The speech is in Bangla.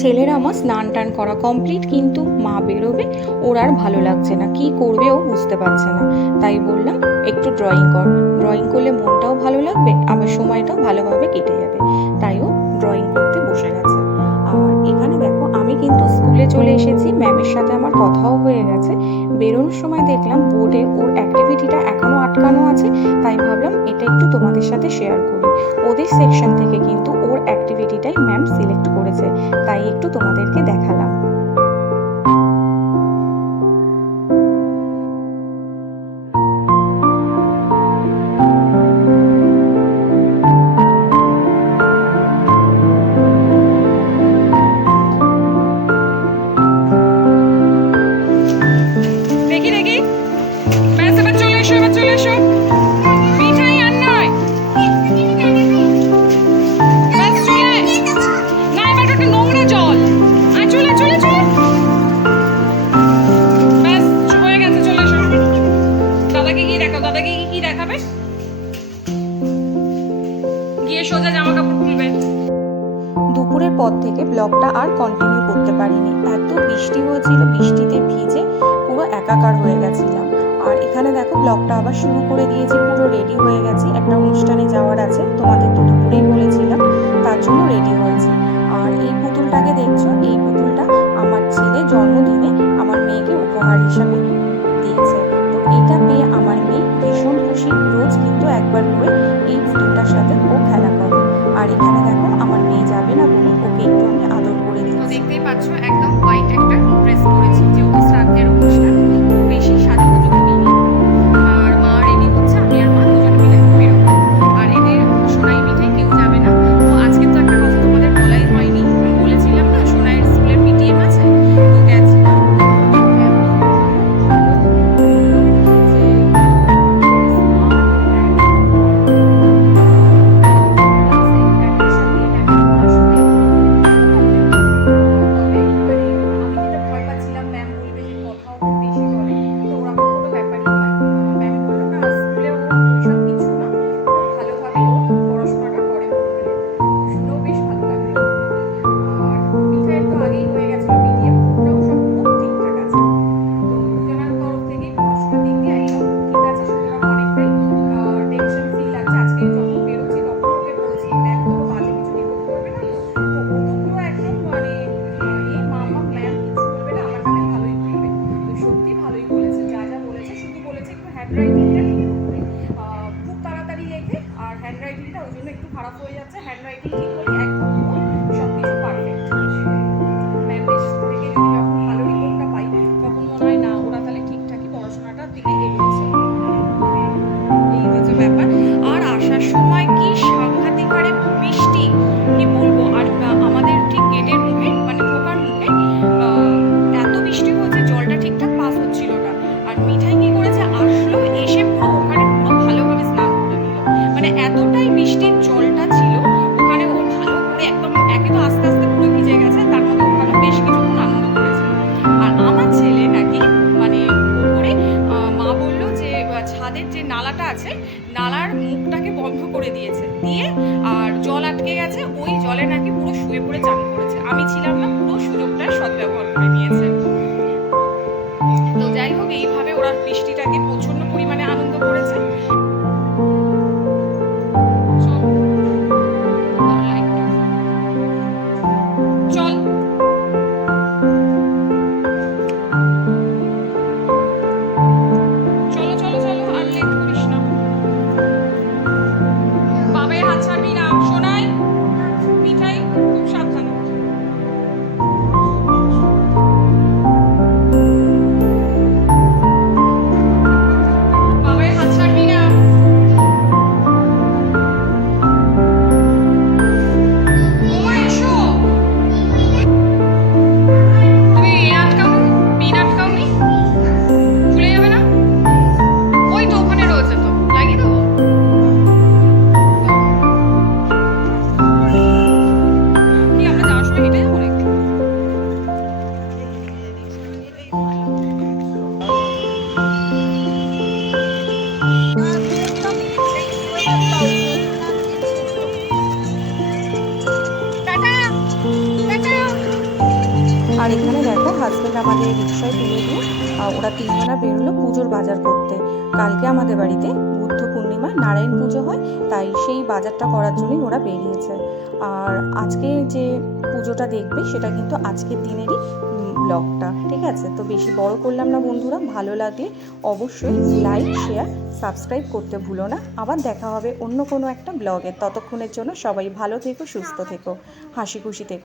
ছেলেরা আমার স্নান টান করা কমপ্লিট কিন্তু মা বেরোবে, ওর আর ভালো লাগছে না। কি করবে ও বুঝতে পারছে না। তাই বললাম, একটু ড্রয়িং কর। ড্রয়িং করলে মনটাও ভালো লাগবে, আবার সময়টাও ভালোভাবে কেটে যাবে। তাই ও ড্রয়িং করতে বসে গেছে। কিন্তু স্কুলে চলে এসেছি। ম্যামের সাথে আমার কথাও হয়ে গেছে। বেরোনোর সময় দেখলাম বোর্ডে ওর অ্যাক্টিভিটিটা এখনও আটকানো আছে। তাই ভাবলাম এটা একটু তোমাদের সাথে শেয়ার করি। ওদের সেকশন থেকে কিন্তু ওর অ্যাক্টিভিটিটাই ম্যাম সিলেক্ট করেছে। তাই একটু তোমাদেরকে দেখালাম। ছিল বৃষ্টিতে ভিজে, পুরো একাকার হয়ে গেছিলাম। আর এখানে দেখো, ব্লগটা আবার শুরু করে দিয়েছি, পুরো রেডি হয়ে গেছি। একটা অনুষ্ঠানে যাওয়ার আছে, তোমাদের তো দুপুরেই বলেছিলাম, তার জন্য রেডি হয়েছে। আর এই পুতুলটাকে দেখছ, এই হ্যান্ডরাইটিংটা ঠিক হবে খুব তাড়াতাড়ি লেখে, আর হ্যান্ডরাইটিংটা ওই জন্য একটু খারাপ হয়ে যাচ্ছে হ্যান্ডরাইটিং ঠিক করি বুড়ো শুয়ে পড়ে চান করেছে। আমি ছিলাম আমাদের রিক্সায় তুলে দিয়ে ওরা তিনজনা বেরোলো পুজোর বাজার করতে। কালকে আমাদের বাড়িতে বুদ্ধ পূর্ণিমা, নারায়ণ পুজো হয়, তাই সেই বাজারটা করার জন্যই ওরা বেরিয়েছে। আর আজকে যে পুজোটা দেখবে, সেটা কিন্তু আজকের দিনেরই ব্লগটা ঠিক আছে? তো বেশি বড় করলাম না বন্ধুরা, ভালো লাগলে অবশ্যই লাইক শেয়ার সাবস্ক্রাইব করতে ভুলো না। আবার দেখা হবে অন্য কোনো একটা ব্লগে ততক্ষণের জন্য সবাই ভালো থেকো, সুস্থ থেকো, হাসি খুশি থেকো।